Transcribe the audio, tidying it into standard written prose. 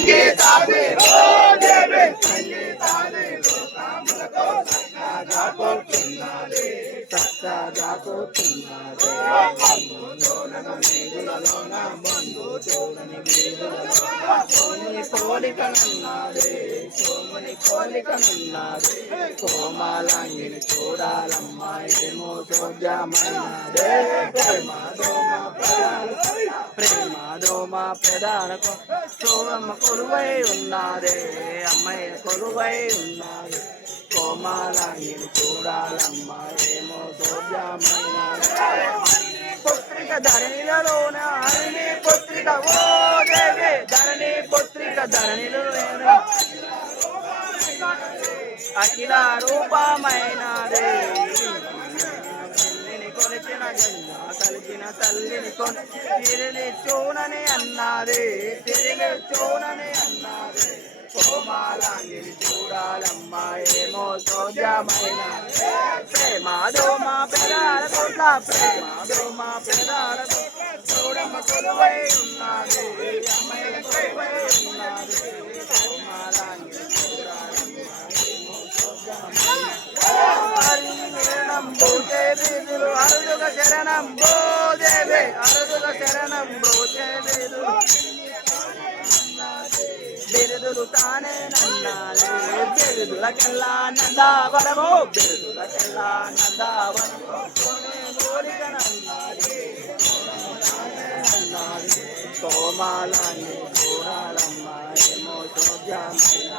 సంగీతాది ఓ దేవి సంగీతాది లోకములతో చక్కగా కూర్చున్నది చక్కగా కూర్చున్నది మందు చూడని వీధులలోన మందు చూడని వీధులలోన సోముని పోలికనున్నది సోముని పోలికనున్నది కోమలాంగిని చూడాలమ్మా ఏమో సోద్యమైనదే ప్రేమదో మా పెదాలకు చూడమ్మ కొలువై ఉన్నదే అమ్మాయి కొలువై ఉన్నది కోమలాంగిని చూడాలమ్మా ఏమో సోద్యమైనదే పుత్రిక ధరణిలలోన హరిణి పుత్రిక ఓ దేవి ధరణి పుత్రిక ధరణిలోన అఖిల రూపమైనదే కొలిచిన జన్మ కలిసిన తల్లిని కొని తిరిగి చూనని అన్నది తిరిగి చూనని అన్నది కోమలాంగిని చూడాలమ్మా ఏమో సోద్యమైన ప్రేమదో మా పెదాలతో ప్రేమదో మా పెదాలతో చూడమ్మ కొలువై ఉన్నది అమ్మాయి కొలువై ఉన్నది కోమలాంగిని చూడాలమ్మా ఏమో సోద్యమైన అరుదుగ శరణం భో దేవి అరుదుగ శరణం భోజే బిరుదులు తానే నన్నాలి బిరుదులకెల్లా నందావరము బిరుదులకెల్లా నందావరము కోరిక నన్నాలి కోమలాంగి చూడాలమ్మా ఏమో సోద్యమైన